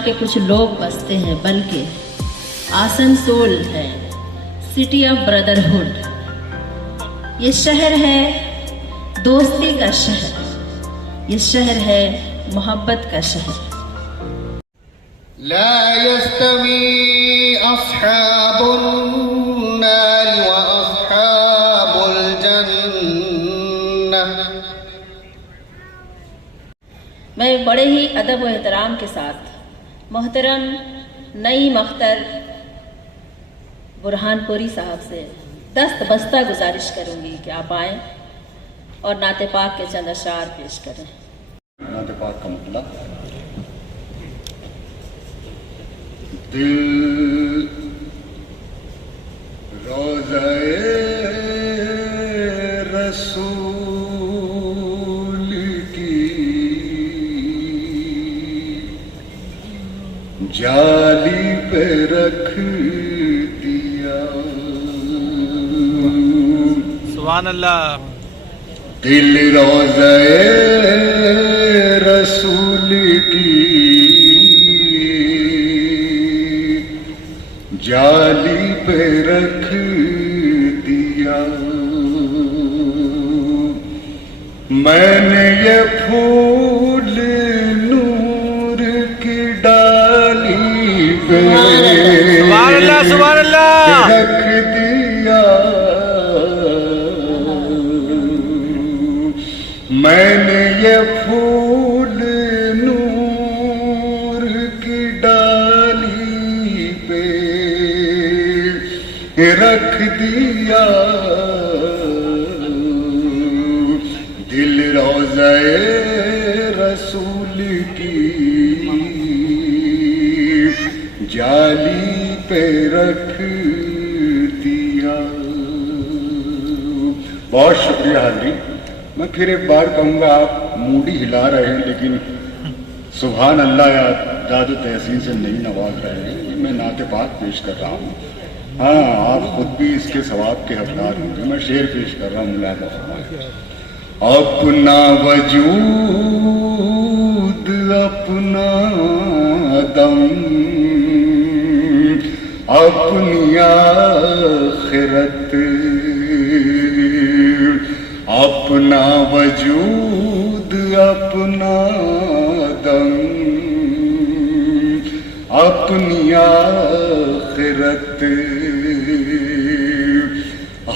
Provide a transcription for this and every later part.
के कुछ लोग बसते हैं बल्कि आसनसोल है सिटी ऑफ ब्रदरहुड। ये शहर है दोस्ती का शहर, ये शहर है मोहब्बत का शहर। ला यस्तवी अस्हाबुन नार व अस्हाबुल जन्नह। मैं बड़े ही अदब व एहतराम के साथ मोहतरम नई मख्तर बुरहानपुरी साहब से दस्त बस्ता गुजारिश करूंगी कि आप आएँ और नाते पाक के चंद अशार पेश करें। नाते पाक का मतलब दिल रोज़े रसूल की जाली पे रख दिया। सुभान अल्लाह। दिल रोज़े रसूल की जाली पे रख दिया। मैंने ये फूल नूर की डाली पे सुभान अल्लाह, सुभान अल्लाह। रख दिया। मैंने ये फूल नूर की डाली पे रख दिया। दिल रोज़े रसूल की जाली पे रख दिया। बहुत शुक्रिया हाज़रीन। मैं फिर एक बार कहूँगा, आप मूडी हिला रहे हैं लेकिन सुभान अल्लाह या दादू तहसीन से नहीं नवाज रहे हैं। मैं नाते पाक पेश कर रहा हूँ। हाँ, आप खुद भी इसके सवाब के हकदार होंगे। मैं शेर पेश कर रहा हूँ। मुलाज़ा फरमाएं। अपना वजूद अपना दम अपनी आखिरत, अपना वजूद अपना दम अपनी आखिरत।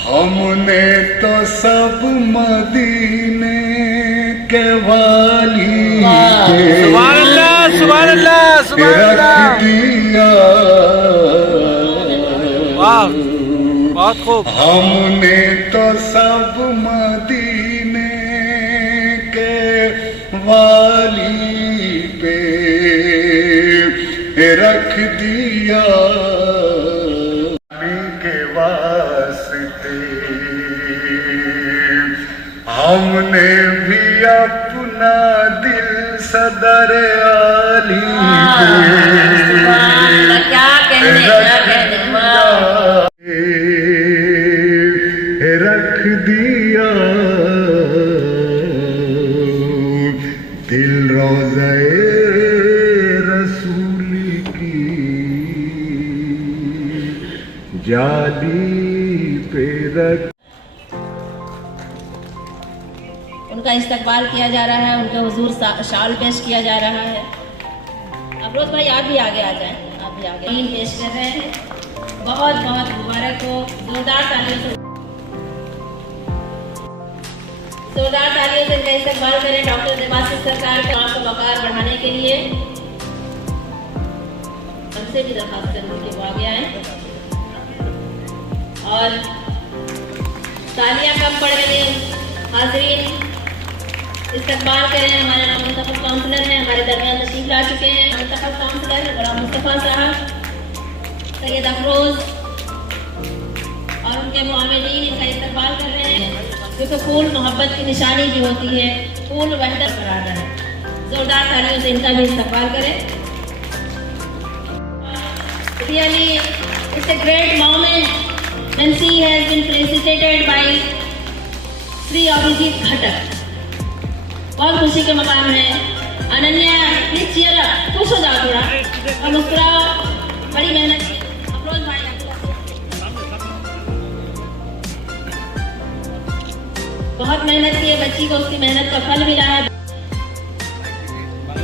हमने तो सब मदीने के वाली सुभान अल्लाह, सुभान अल्लाह, सुभान अल्लाह। रख दिया। वाह, बहुत खूब। हमने तो सब मदीने के वाली पे रख दिया। के वास्ते हमने भी अपना दिल सदर आली पे रख दिया। दिल रोज़े रसूल की जाली पे रख। उनका इस्तकबाल किया जा रहा है, उनका हुजूर शाल पेश किया जा रहा है। अफरोज भाई आप भी आगे आ जाएं, आप भी आगे पेश कर रहे हैं। बहुत बहुत मुबारक हो। जोरदार तालियों से इनका इस्तकबाल करें। डॉक्टर देवाशीष सरकार को आपका वकार बढ़ाने के लिए हमसे भी दरखास्त करने के वो आगे आए और तालियां कम पड़ रही हैं। हाज़रीन इस्तकबाल करें। हमारे नाम मुंतखब काउंसलर हैं, हमारे दरमियान तशरीफ ला चुके हैं। मुंतखब काउंसलर गुलाम मुस्तफ़ा साहब, सैयद अफरोज और उनके मुआविनीन इनका इस्तकबाल कर रहे हैं, क्योंकि फूल मोहब्बत की निशानी भी होती है। फूल वहदत करार है। जोरदार तालियों से इनका भी इस्तकबाल करें। Really, it's a great moment when she has been felicitated by Shri Abhijit घटक। बहुत खुशी का मकाम है अनन्या प्लीज चीयर अप, खुश हो जाओ थोड़ा और मुस्कुराओ। बड़ी मेहनत की अफरोज भाई, बहुत मेहनत की है बच्ची को, उसकी मेहनत का फल मिला है।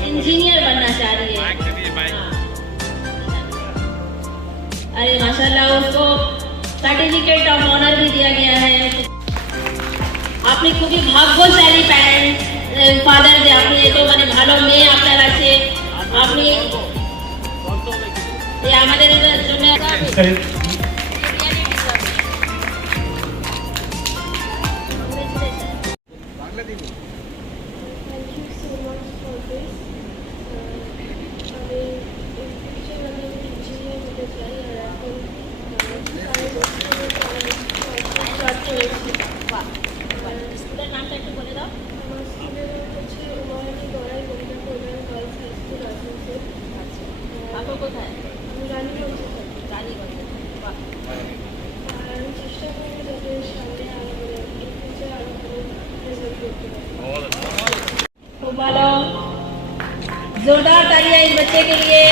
इंजीनियर बनना चाह रही है। अरे माशाल्लाह, उसको सर्टिफिकेट ऑफ ऑनर भी दिया गया है। আপনি খুবই ভাগ্যশালী প্যারেন্ট ফাদার যে আপনি এত মানে ভালো মেয়ে আপনার আছে। আপনি এই আমাদের জন্য নামটা একটু বলে দাও। আপনার কোথায়? রানীগঞ্জে। বাহ। खूब भालो, जोरदार तालियां इस बच्चे के लिए।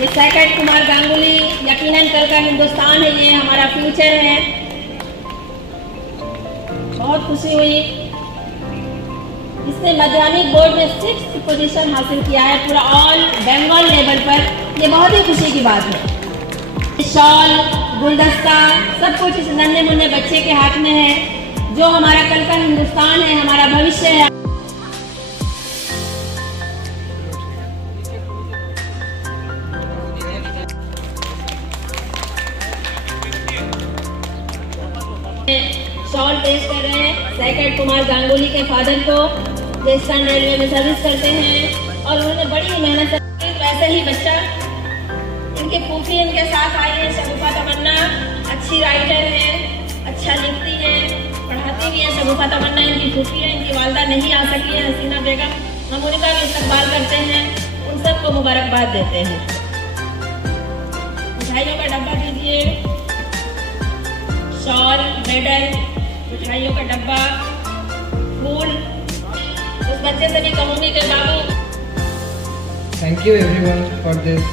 ये सैकट कुमार गांगुली, यकीनन कल का हिंदुस्तान है, ये हमारा फ्यूचर है। बहुत खुशी हुई। इसने माध्यमिक बोर्ड में 6th पोजीशन हासिल किया है पूरा ऑल बंगाल लेवल पर। ये बहुत ही खुशी की बात है। शॉल, गुलदस्ता सब कुछ इस नन्हे मुन्ने बच्चे के हाथ में है, जो हमारा कल का हिंदुस्तान है, हमारा भविष्य है। शॉल पेश कर रहे हैं सैकट कुमार गांगुली के फादर को, जो ईस्टर्न रेलवे में सर्विस करते हैं और उन्होंने बड़ी मेहनत की। वैसे ही बच्चा, इनके फूफी इनके साथ आई है, शगुफा तमन्ना अच्छी राइटर है, अच्छा लिखती है, पढ़ाती भी है। शगुफा तमन्ना इनकी फूफी है, इनकी वालदा नहीं आ सकी है, हसीना बेगम। हम उनका भी इस्तकबाल करते हैं, उन सबको मुबारकबाद देते हैं। मिठाइयों का डब्बा दीजिए, शॉल, मेडल, मिठाइयों का डब्बा, फूल। उस बच्चे से भी कहूँगी कि बाबू। Thank you everyone for this.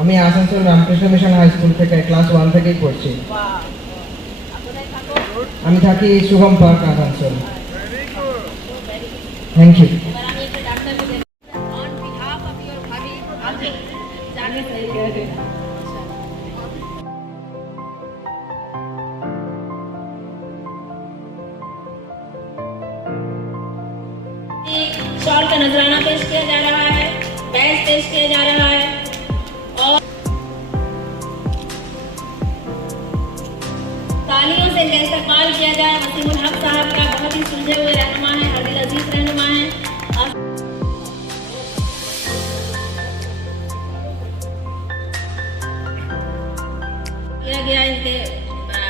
আমি Asansol Ramakrishna Mission high school থেকে ক্লাস 1 থেকেই পড়ছি। আমি থাকি Shubham Park, Asansol. Thank you. शॉल का नजराना पेश किया जा रहा है, बैज पेश किया जा रहा है और तालियों से इनका इस्तकबाल किया जाए। वसीमुल हक साहब का बहुत ही सुलझे हुए रहनुमा है, हर दिल अजीज रहनुमा है। किया गया इनके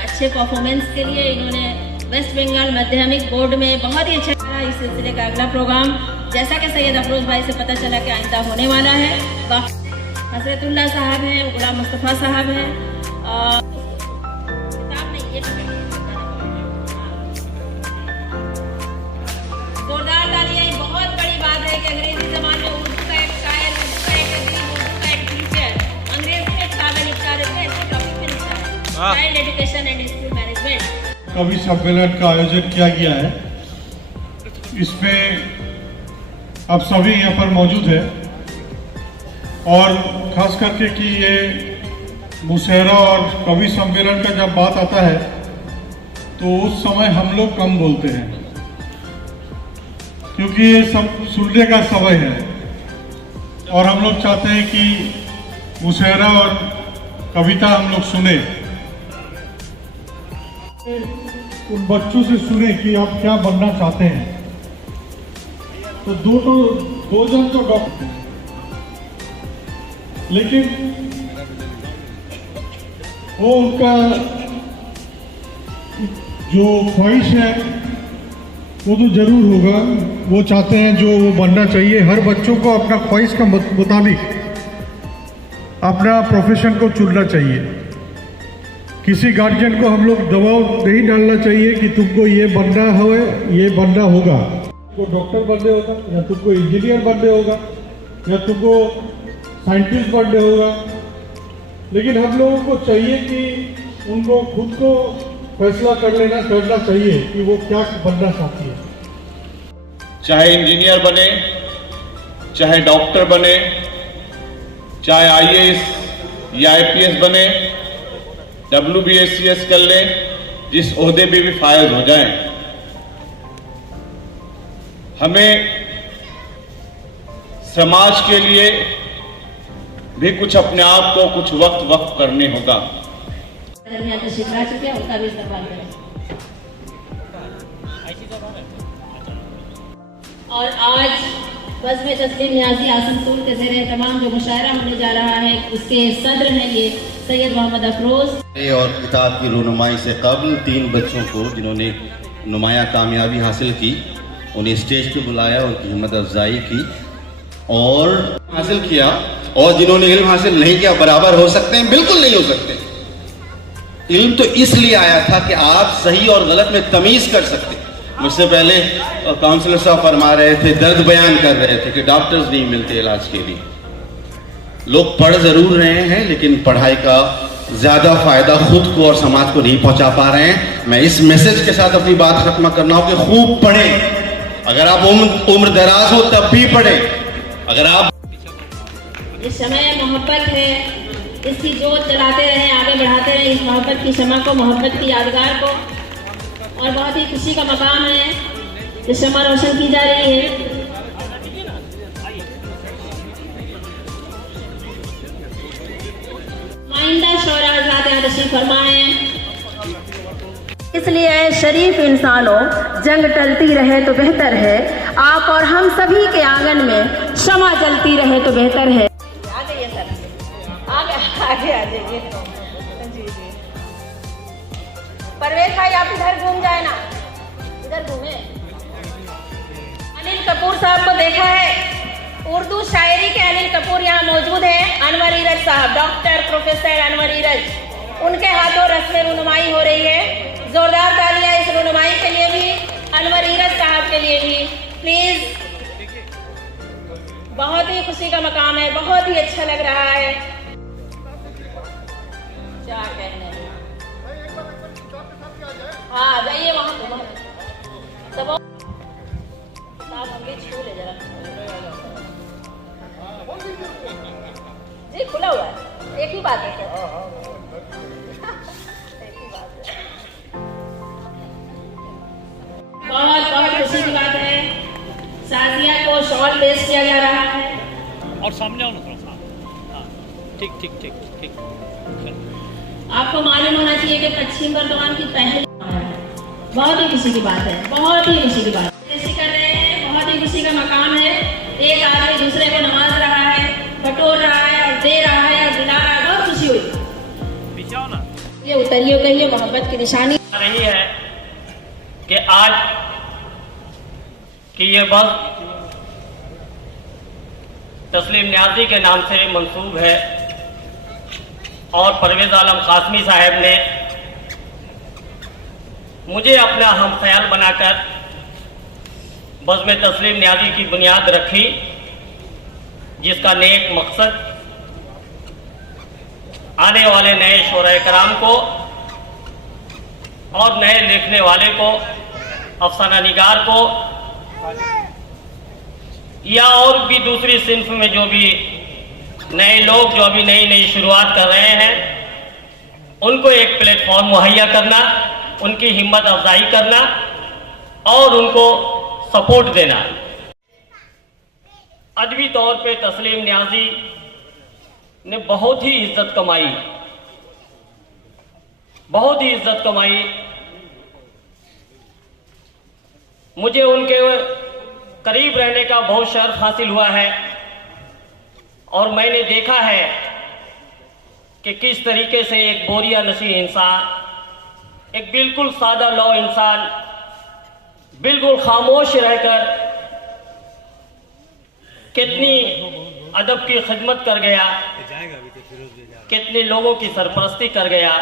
अच्छे परफॉर्मेंस के लिए। इन्होंने वेस्ट बंगाल माध्यमिक बोर्ड में बहुत ही अच्छा करा। इस सिलसिले का अगला प्रोग्राम, जैसा कि सैयद अफरोज भाई से पता चला कि आइंदा होने वाला है, हसरतुल्लाह साहब हैं, गुलाम मुस्तफ़ा साहब हैं। किताब नहीं, ये जोरदार तालियां। बहुत बड़ी बात है कि अंग्रेजी जबान में उर्दू का एक शायर, उर्दू का एक अदीब, उर्दू का एक टीचर अंग्रेजी में किताबें लिखता रहता है, ऐसे टॉपिक पे लिखता है, child education and school management. कवि सम्मेलन का आयोजन किया गया है। इसमें आप सभी यहाँ पर मौजूद हैं और खास करके कि ये मुशायरा और कवि सम्मेलन का जब बात आता है तो उस समय हम लोग कम बोलते हैं, क्योंकि ये सब सुनने का समय है और हम लोग चाहते हैं कि मुशायरा और कविता हम लोग सुने, उन बच्चों से सुने कि आप क्या बनना चाहते हैं। तो दो जन तो डॉक्टर, लेकिन वो उनका जो ख्वाहिश है वो तो जरूर होगा। वो चाहते हैं जो वो बनना चाहिए। हर बच्चों को अपना ख्वाहिश का मुताबिक अपना प्रोफेशन को चुनना चाहिए। किसी गार्जियन को हम लोग दबाव नहीं डालना चाहिए कि तुमको ये बनना हो, ये बनना होगा। तुमको डॉक्टर बनने होगा, या तुमको इंजीनियर बनने होगा, या तुमको साइंटिस्ट बनने होगा, लेकिन हम लोगों को चाहिए कि उनको खुद को फैसला करना चाहिए कि वो क्या बनना चाहती है। चाहे इंजीनियर बने, चाहे डॉक्टर बने, चाहे आईएएस या आईपीएस बने, WBSCS कर ले, जिस ओहदे पे भी फायज हो जाएं, हमें समाज के लिए भी कुछ अपने आप को कुछ वक्त करने होगा। दरमियान तशरीफ ला चुके हैं, उनका भी इस्तेमाल करें। और आज बज़्म तस्लीम न्याज़ी आसनसोल के ज़ेरे तमाम जो मुशायरा होने जा रहा है, उसके सदर हैं ये सैयद मोहम्मद अफरोज। और किताब की रूनुमाई से कबल 3 बच्चों को जिन्होंने नुमाया कामयाबी हासिल की, उन्हें स्टेज पे बुलाया, उनकी हिम्मत अफजाई की और हासिल किया। और जिन्होंने इल्म हासिल नहीं किया बराबर हो सकते हैं? बिल्कुल नहीं हो सकते। इल्म तो इसलिए आया था कि आप सही और गलत में तमीज कर सकते। मुझसे पहले काउंसलर साहब फरमा रहे थे, दर्द बयान कर रहे थे कि डॉक्टर्स नहीं मिलते इलाज के लिए। लोग पढ़ जरूर रहे हैं, लेकिन पढ़ाई का ज्यादा फायदा खुद को और समाज को नहीं पहुंचा पा रहे हैं। मैं इस मैसेज के साथ अपनी बात खत्म करना हूं कि खूब पढ़ें। अगर आप उम्र दराज हो तब भी पढ़ें। अगर आप ये समय मोहब्बत है, इसकी जोत जलाते रहें, आगे बढ़ाते रहें इस मोहब्बत की शमा को, मोहब्बत की यादगार को। और बहुत ही खुशी का मकाम है कि शमा रोशन की जा रही है। नुमाइंदा शोरा हज़रात यहाँ तशरीफ फरमाए। इसलिए शरीफ इंसानों, जंग टलती रहे तो बेहतर है, आप और हम सभी के आंगन में शमा जलती रहे तो बेहतर है। आ जाइए सर, आगे आ जाइए। जी जी, परवेज भाई आप इधर घूम जाए ना, इधर घूमे। अनिल कपूर साहब को देखा है? उर्दू शायरी के अनिल कपूर यहाँ मौजूद हैं। अनवर इरज साहब, डॉक्टर प्रोफेसर अनवर इरज, उनके हाथों रस्म रुनुमाई हो रही है। जोरदार तालियां इस रुनुमाई के लिए भी, अनवर इरज साहब के लिए भी प्लीज। बहुत ही खुशी का मकाम है, बहुत ही अच्छा लग रहा है। क्या कहने, हाँ जाइए वहाँ सब साहब हमें छू ले जरा जी, खुला हुआ है, एक ही बात है सर, एक ही बात है। बहुत बहुत खुशी की बात है, साजिया को शॉल पेश किया जा रहा है। और सामने आओ ना थोड़ा सा। ठीक ठीक ठीक ठीक। आपको मालूम होना चाहिए कि पश्चिम बर्दवान की पहली बहुत ही खुशी की बात है, बहुत ही खुशी की बात कर रहे हैं। बहुत ही खुशी का मकाम है। एक आदमी दूसरे को नवाज रहा है, बटोर रहा है और दे रहा है और दिला रहा है। बहुत खुशी हुई। ये उतरियो कहिए मोहब्बत की निशानी रही है कि आज की ये बस तस्लीम न्याजी के नाम से मंसूब है और परवेज आलम कासमी साहब ने मुझे अपना हमख्याल बनाकर बज़्म तस्लीम न्याजी की बुनियाद रखी, जिसका नेक मकसद आने वाले नए शोराए कराम को और नए लिखने वाले को, अफसाना निगार को या और भी दूसरी सिंफ में जो भी नए लोग जो अभी नई नई शुरुआत कर रहे हैं, उनको एक प्लेटफॉर्म मुहैया करना, उनकी हिम्मत अफजाई करना और उनको सपोर्ट देना। अदबी तौर पे तस्लीम न्याजी ने बहुत ही इज्जत कमाई, बहुत ही इज्जत कमाई। मुझे उनके करीब रहने का बहुत शर्फ हासिल हुआ है और मैंने देखा है कि किस तरीके से एक बोरिया नशी इंसान, एक बिल्कुल सादा लौ इंसान, बिल्कुल खामोश रहकर कितनी अदब की खिदमत कर गया, कितने लोगों की सरपरस्ती कर गया,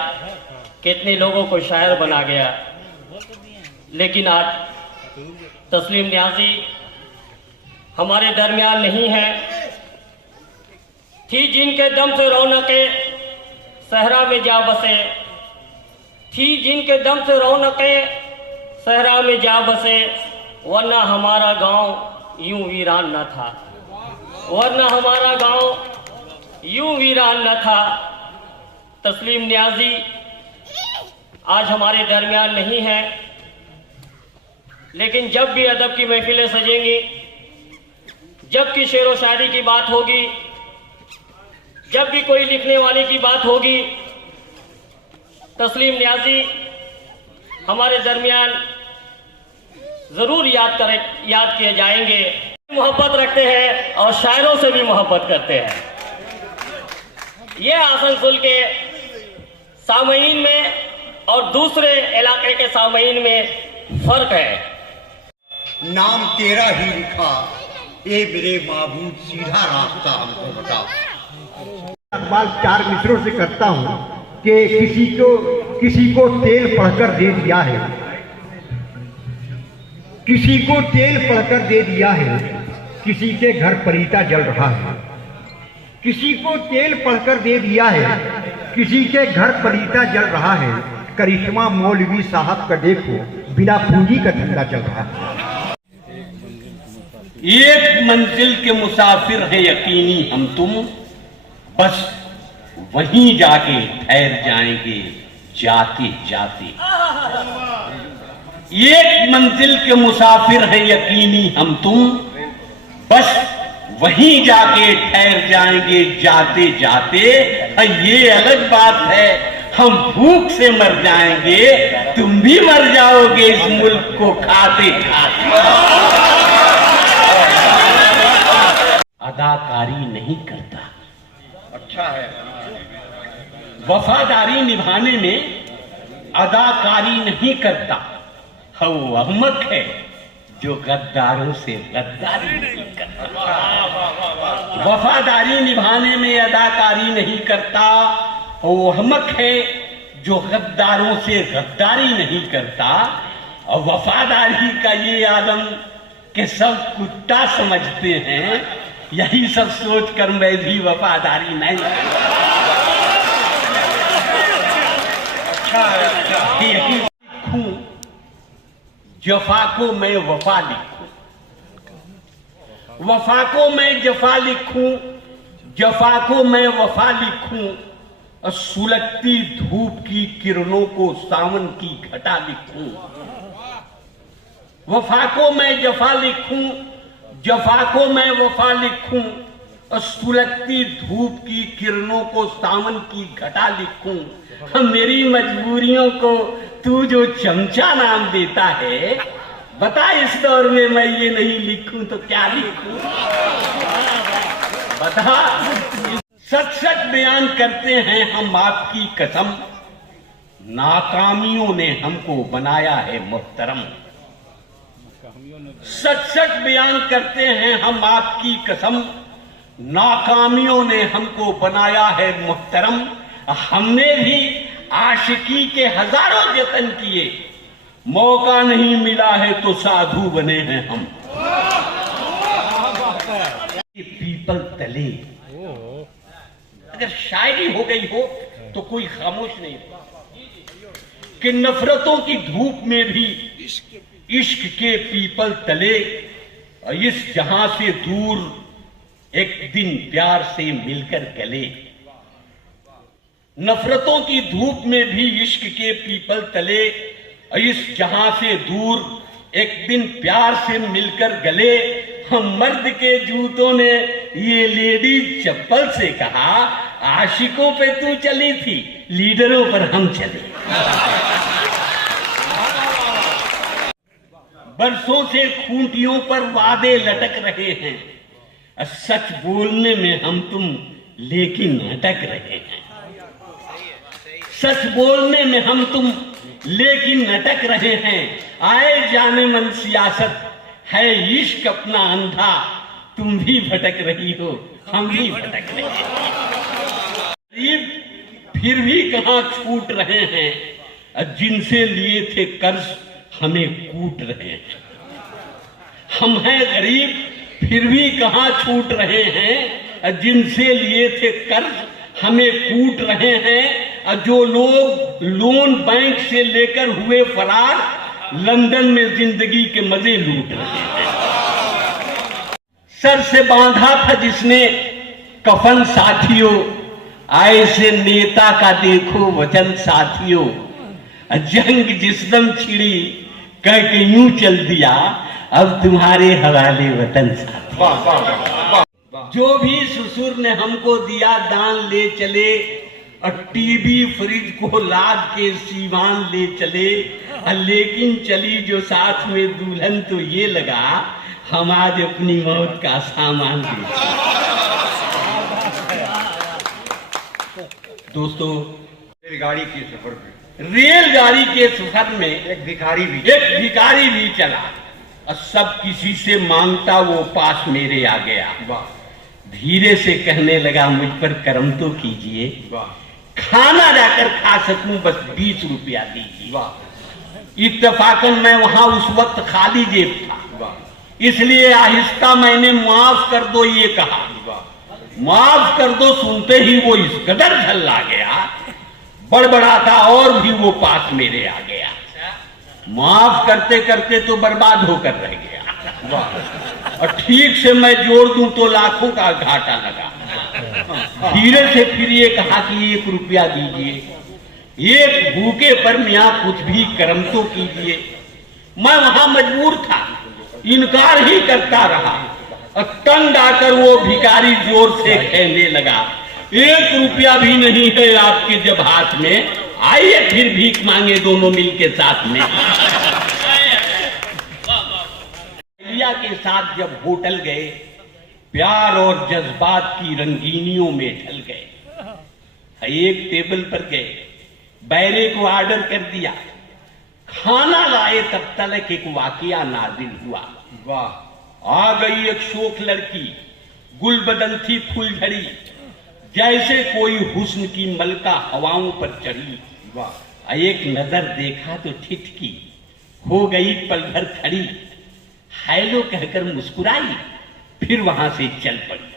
कितने लोगों को शायर बना गया। लेकिन आज तस्लीम न्याजी हमारे दरमियान नहीं है। थी जिनके दम से रौनकें सहरा में जा बसे, थी जिनके दम से रौनकें सहरा में जा बसे, वरना हमारा गांव यूं वीरान न था, वरना हमारा गांव यूं वीरान न था। तस्लीम न्याजी आज हमारे दरमियान नहीं है, लेकिन जब भी अदब की महफिलें सजेंगी, जब की शेर व शायरी की बात होगी, जब भी कोई लिखने वाले की बात होगी, तस्लीम न्याजी हमारे दरमियान जरूर याद किए जाएंगे। मोहब्बत रखते हैं और शायरों से भी मोहब्बत करते हैं। ये आसनसोल के सामईन में और दूसरे इलाके के सामईन में फर्क है। नाम तेरा ही लिखा, ए मेरे माबूद सीधा रास्ता हमको बता। इकबाल 4 मित्रों से करता हूँ कि किसी को तेल पढ़कर दे दिया है, किसी को तेल पढ़कर दे दिया है, किसी के घर परीता जल रहा है। किसी को तेल पढ़कर दे दिया है, किसी के घर परीता जल रहा है। करिश्मा मौलवी साहब का देखो, बिना पूंजी का धंधा चल रहा है। एक मंजिल के मुसाफिर है यकीनी हम तुम, बस वहीं जाके ठहर जाएंगे जाते जाते। एक मंजिल के मुसाफिर है यकीनी हम तुम, बस वहीं जाके ठहर जाएंगे जाते जाते। ये अलग बात है हम भूख से मर जाएंगे, तुम भी मर जाओगे इस मुल्क को खाते खाते। अदाकारी नहीं करता, अच्छा है। वफादारी निभाने में अदाकारी नहीं करता। वो अहमक है जो गद्दारों से गद्दारी नहीं करता। वफादारी निभाने में अदाकारी नहीं करता। वो अहमक है जो गद्दारों से गद्दारी नहीं करता। और वफादारी का ये आलम कि सब कुत्ता समझते हैं, यही सब सोचकर मैं भी वफादारी नहीं करता। अच्छा है, अच्छा। यही लिखूं जफा को मैं वफा लिखूं, वफा को मैं जफा लिखूं, जफा को मैं वफा लिखूं। और सुलगती धूप की किरणों को सावन की घटा लिखूं। वफा को मैं जफा लिखूं, जफा को मैं वफा लिखूं। और सुलगती धूप की किरणों को सावन की घटा लिखूं। मेरी मजबूरियों को तू जो चमचा नाम देता है, बता इस दौर में मैं ये नहीं लिखूं तो क्या लिखूं? बता। सच सच बयान करते हैं हम आपकी कसम, नाकामियों ने हमको बनाया है मुहतरम। सच सच बयान करते हैं हम आपकी कसम, नाकामियों ने हमको बनाया है मुहतरम। हमने भी आशिकी के हजारों यत्न किए, मौका नहीं मिला है तो साधु बने हैं हम। पीपल तले अगर शायरी हो गई हो तो कोई खामोश नहीं हो कि नफरतों की धूप में भी इश्क के पीपल तले, इस जहां से दूर एक दिन प्यार से मिलकर गले। नफरतों की धूप में भी इश्क के पीपल तले, इस जहां से दूर एक दिन प्यार से मिलकर गले। हम मर्द के जूतों ने ये लेडीज चप्पल से कहा, आशिकों पे तू चली थी, लीडरों पर हम चले। बरसों से खूंटियों पर वादे लटक रहे हैं, सच बोलने में हम तुम लेकिन अटक रहे हैं। सच बोलने में हम तुम लेकिन अटक रहे हैं। आए जाने मन सियासत है इश्क अपना अंधा, तुम भी भटक रही हो हम भी भटक रहे हैं। फिर भी कहां छूट रहे हैं, जिनसे लिए थे कर्ज हमें कूट रहे हैं। हम हैं गरीब, फिर भी कहाँ छूट रहे हैं। जिनसे लिए थे कर्ज हमें कूट रहे हैं। जो लोग लोन बैंक से लेकर हुए फरार, लंदन में जिंदगी के मजे लूट रहे हैं। सर से बांधा था जिसने कफन साथियों, ऐसे नेता का देखो वचन साथियों। जंग जिसदम छिड़ी कह के यूं चल दिया, अब तुम्हारे हवाले वतन साथियों। जो भी ससुर ने हमको दिया दान ले चले, और टीवी फ्रिज को लाद के सीवान ले चले। लेकिन चली जो साथ में दुल्हन तो ये लगा, हम आज अपनी मौत का सामान ले। दोस्तों, रेलगाड़ी के सफर में एक भिखारी भी चला, और सब किसी से मांगता, वो पास मेरे आ गया। धीरे से कहने लगा, मुझ पर करम तो कीजिए, खाना जाकर खा सकूं, बस 20 रुपया दीजिए। इत्तेफाकन मैं वहां उस वक्त खाली जेब था, इसलिए आहिस्ता मैंने माफ कर दो ये कहा। माफ कर दो सुनते ही वो इस कदर झल्ला गया, बड़बड़ाता और भी वो पास मेरे आ गया। माफ करते करते तो बर्बाद होकर रह गया, और ठीक से मैं जोड़ दूं तो लाखों का घाटा लगा। धीरे से फिर ये कहा कि 1 रुपया दीजिए, एक भूखे पर मियाँ कुछ भी कर्म तो कीजिए। मैं वहां मजबूर था, इनकार ही करता रहा, और तंग आकर वो भिखारी जोर से कहने लगा, 1 रुपया भी नहीं है आपके जब हाथ में, आइए फिर भीख मांगे दोनों मिलके साथ में। लिया के साथ जब होटल गए, प्यार और जज्बात की रंगीनियों में ढल गए। एक टेबल पर गए, बैरे को ऑर्डर कर दिया, खाना लाए तब तक एक वाकया नाजिल हुआ। आ गई एक शोख लड़की, गुलबदन थी फूलझड़ी, जैसे कोई हुस्न की मलका हवाओं पर चढ़ी। एक नजर देखा तो ठिठकी, हो गई पल भर खड़ी, हेलो कहकर मुस्कुराई, फिर वहां से चल पड़ी।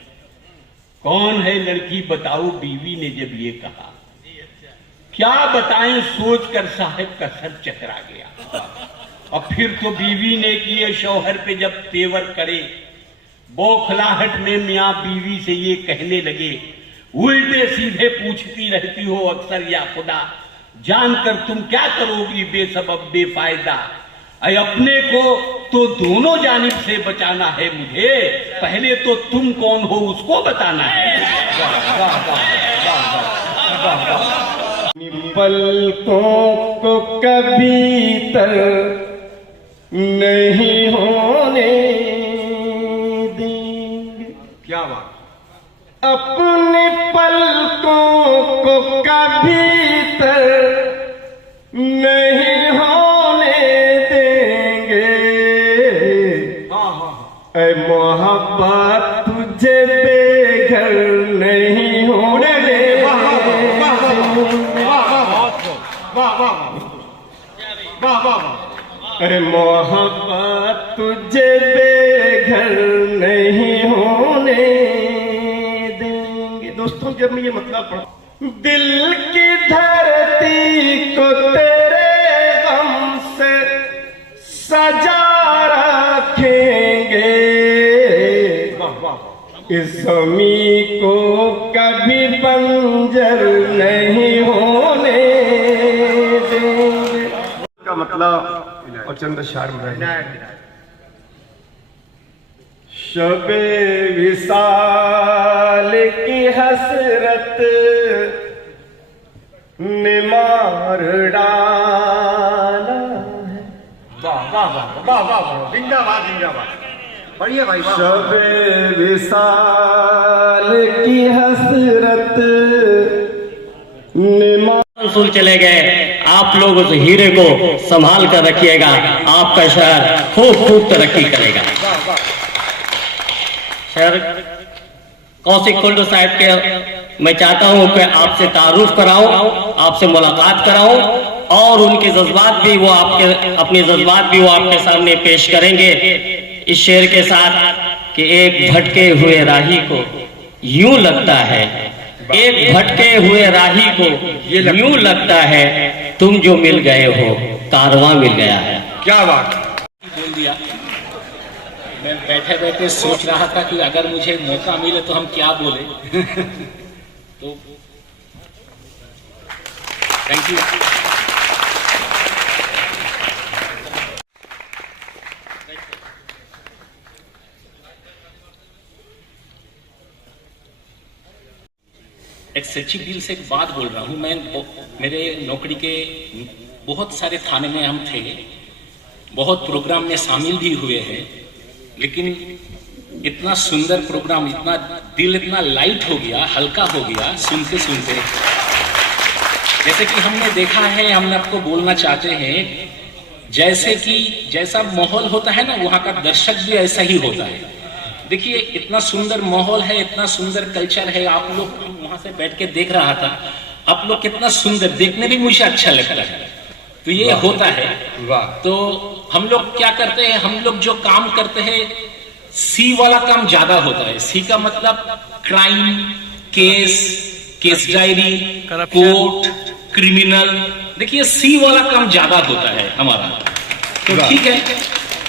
कौन है लड़की बताओ, बीवी ने जब ये कहा, क्या बताएं सोचकर साहब का सर चकरा गया। और फिर तो बीवी ने किए शौहर पे जब तेवर करे, बौखलाहट में मियाँ बीवी से ये कहने लगे, उल्टे सीधे पूछती रहती हो अक्सर या खुदा, जानकर तुम क्या करोगी बेसबब बेफायदा। अपने को तो दोनों जानिब से बचाना है मुझे, पहले तो तुम कौन हो उसको बताना है। पलकों को कभी तर नहीं होने देंगे। क्या बात। अपने पलकों को कभी तर नहीं होने देंगे। ऐ मोहब्बत तुझे बेघर नहीं होने देंगे। अरे मोहब्बत तुझे बेघर नहीं होने देंगे। दोस्तों, जब मैं ये मतलब पढ़ा, दिल की धरती को तेरे गम से सजा रखेंगे। इस ज़मीं को कभी बंजर नहीं होने देंगे। का मतलब और चंद शार में शबे विसाल की हसरत ने मार डाला है। वाह वाह वाह वाह वाह, जिंदाबाद जिंदाबाद, बढ़िया भाई। शबे विसाल की हसरत ने मंसूर चले गए। आप लोग उस हीरे को संभाल कर रखिएगा, आपका शहर खूब खूब तरक्की करेगा। शहर कौशिक कुल्लू साहब के मैं चाहता हूं कि आपसे तारुफ कराऊं, आपसे मुलाकात कराऊं, और उनके जज्बात भी वो आपके अपने जज्बात भी वो आपके सामने पेश करेंगे। इस शेर के साथ कि एक भटके हुए राही को यूं लगता है, एक भटके हुए राही को यूं लगता है, तुम जो मिल गए हो कारवां मिल गया है। क्या बात बोल दिया। मैं बैठे बैठे सोच रहा था कि अगर मुझे मौका मिले तो हम क्या बोले। तो थैंक यू। एक सच्ची दिल से एक बात बोल रहा हूं मैं। मेरे नौकरी के बहुत सारे थाने में हम थे, बहुत प्रोग्राम में शामिल भी हुए हैं, लेकिन इतना सुंदर प्रोग्राम, इतना दिल इतना लाइट हो गया, हल्का हो गया सुनते सुनते। जैसे कि हमने देखा है, हम आपको बोलना चाहते हैं, जैसे कि जैसा माहौल होता है ना, वहां का दर्शक भी ऐसा ही होता है। देखिए इतना सुंदर माहौल है, इतना सुंदर कल्चर है। आप लोग वहां से बैठ के देख रहा था, आप लोग कितना सुंदर, देखने भी मुझे अच्छा लगता है। तो ये होता है। तो हम लोग क्या करते हैं, हम लोग जो काम करते हैं सी वाला काम ज्यादा होता है। सी का मतलब crime, case diary, court, criminal. देखिए सी वाला काम ज्यादा होता है हमारा। तो ठीक है,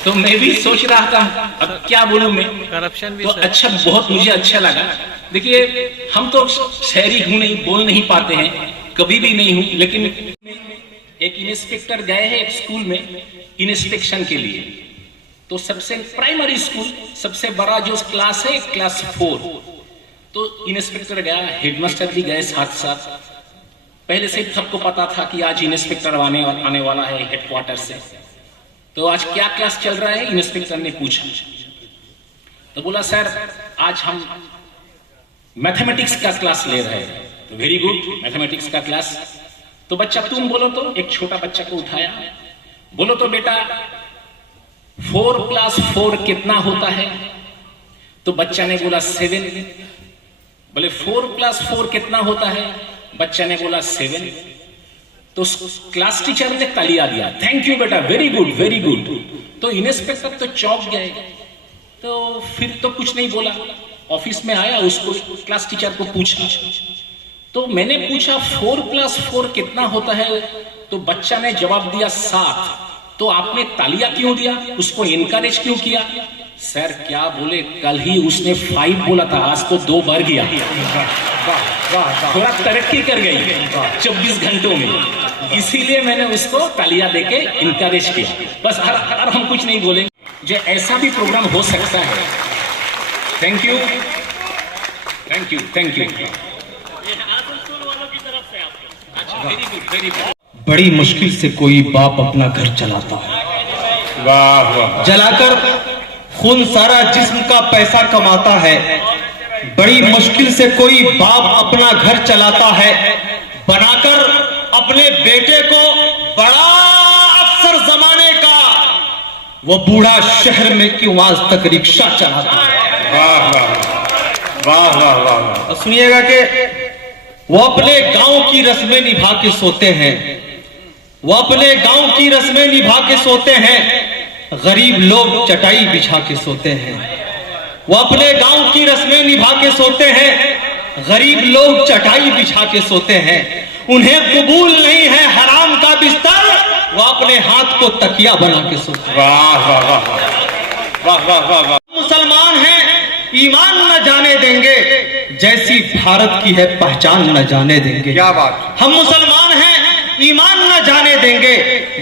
तो मैं भी सोच रहा था अब क्या बोलूं मैं, करप्शन भी तो अच्छा, बहुत मुझे अच्छा लगा। देखिए हम तो शहरी हूं नहीं, बोल नहीं पाते हैं, कभी भी नहीं हूं, लेकिन एक इंस्पेक्टर गए हैं एक स्कूल में इंस्पेक्शन के लिए। तो सबसे प्राइमरी स्कूल, सबसे बड़ा जो क्लास है क्लास 4। तो इंस्पेक्टर गया, हेडमास्टर भी गए साथ साथ। पहले से सबको पता था कि आज इंस्पेक्टर आने वाला है हेडक्वार्टर से। तो आज क्या क्लास चल रहा है, इंस्पेक्टर ने पूछा। तो बोला सर आज हम मैथमेटिक्स का क्लास ले रहे हैं। तो वेरी गुड, मैथमेटिक्स का क्लास। तो बच्चा तुम बोलो। तो एक छोटा बच्चा को उठाया, बोलो तो बेटा 4 + 4 कितना होता है? तो बच्चा ने बोला 7। बोले 4 + 4 कितना होता है? बच्चा ने बोला 7। तो क्लास टीचर ने तालियां दिया, थैंक यू बेटा, वेरी गुड वेरी गुड। तो इंस्पेक्टर तो चौंक गए, तो फिर तो कुछ नहीं बोला। ऑफिस में आया, उसको क्लास टीचर को पूछा। तो मैंने पूछा 4 + 4 कितना होता है? तो बच्चा ने जवाब दिया 7। तो आपने तालियां क्यों दिया, उसको इनकरेज क्यों किया? सर क्या बोले, कल ही उसने 5 बोला था, आज तो 2 बार गया। थोड़ा तरक्की कर गई 24 घंटों में, इसीलिए मैंने उसको तालियां देके इनकरेज किया। बस और हम कुछ नहीं बोलेंगे। जो ऐसा भी प्रोग्राम हो सकता है। Thank you thank you thank you. Very good very good. बड़ी मुश्किल से कोई बाप अपना घर चलाता है, वाह वाह। जलाकर खून सारा जिस्म का पैसा कमाता है। बड़ी मुश्किल से कोई बाप अपना घर चलाता है, बनाकर अपने बेटे को बड़ा अफसर जमाने का। वो बूढ़ा शहर में क्यों आज तक रिक्शा चलाता है। वाह वाह वाह वाह वाह। और सुनिएगा कि वो अपने गांव की रस्में निभा के सोते हैं, वो अपने गांव की रस्में निभा के सोते हैं। गरीब लोग चटाई बिछा के सोते हैं, वो अपने गांव की रस्में निभा के सोते हैं। गरीब लोग चटाई बिछा के सोते हैं, उन्हें कबूल नहीं है हराम का बिस्तर, वो अपने हाथ को तकिया बना के सोते हैं। वाह वाह वाह वाह वाह वाह वाह। मुसलमान हैं, ईमान न जाने देंगे, जैसी भारत की है पहचान न जाने देंगे। क्या बात। हम मुसलमान हैं, ईमान न जाने देंगे,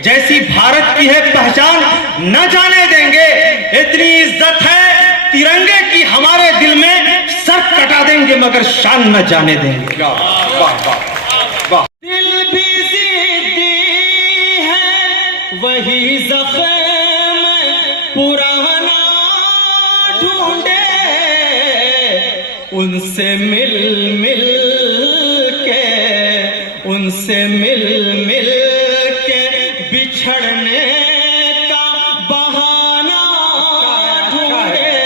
जैसी भारत की है पहचान न जाने देंगे। इतनी इज्जत है तिरंगे की हमारे दिल में, सर कटा देंगे मगर शान न जाने देंगे। क्या वाह वाह वाह। दिल भी जिद्दी है, वही ज़ख्म पुराना ढूंढे, उनसे मिल मिल के, उनसे मिल मिल के बिछड़ने का बहाना ढूंढे।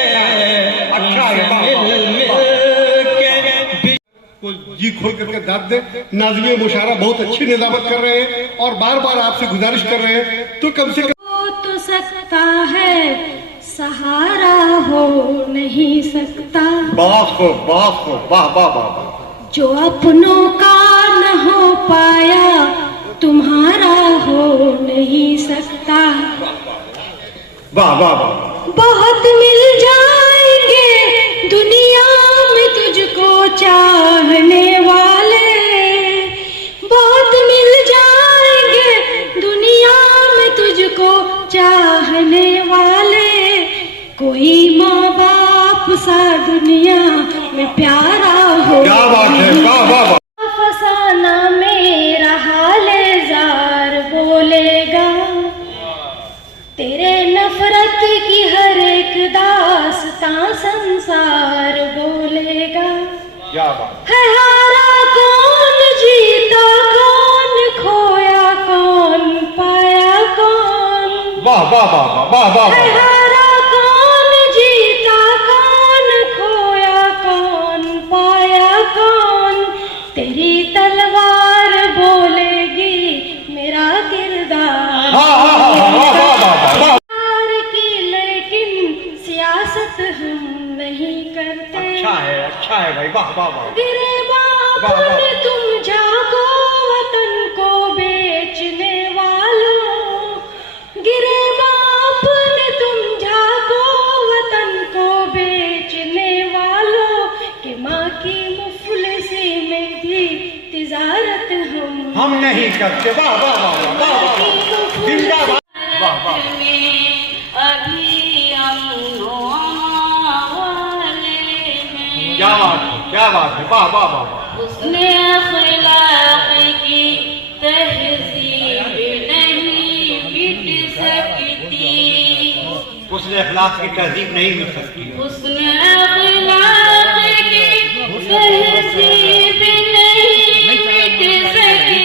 जी खोल करके दाद दे। नाज़िम मुशारा बहुत अच्छी निजामत कर रहे हैं और बार बार आपसे गुजारिश कर रहे हैं, तो कम से कम हो तो सकता है सहारा हो नहीं सकता। वाह वाह वाह वाह वाह। जो अपनों का न हो पाया तुम्हारा हो नहीं सकता। वाह वाह वाह। बहुत मिल जाएंगे दुनिया में तुझको चाहने वाले, बहुत मिल जाएंगे दुनिया में तुझको चाहने वाले। कोई माँ बाप सा दुनिया में प्यारा हो। क्या बात है, वाह वाह वाह। फसाना मेरा हाले जार बोलेगा, तेरे नफरत की हर एक दास्तां संसार बोलेगा। क्या बात है हारा कौन, जीता कौन, खोया कौन, पाया कौन। वाह वाह वाह वाह वाह। है हारा कौन, जीता कौन, खोया कौन, पाया कौन। तेरी तलवार बोलेगी मेरा किरदार। सियासत हम नहीं करते। अच्छा है भाई, वाह वाह वाह। गिरे बाप ने तुम जागो वतन को बेचने वालों, गिरे बाप ने तुम जागो वतन को बेचने वालों। कि माँ की मुफलिसी में भी तिजारत हम नहीं करते। वाह वाह वाह वाह। जिंदाबाद। वाह वाह। क्या बात है, क्या बात है, वाह वाह वाह। उसने अखलाक की तहजीब नहीं मिट सकती, उसने अखलाक की तहजीब नहीं मिट सकती। उसने अखलाक की तहजीब नहीं मिट सकती।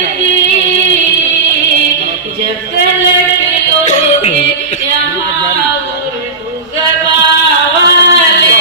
जब तलक लोगे यहाँ उर्दू ज़बान वाले,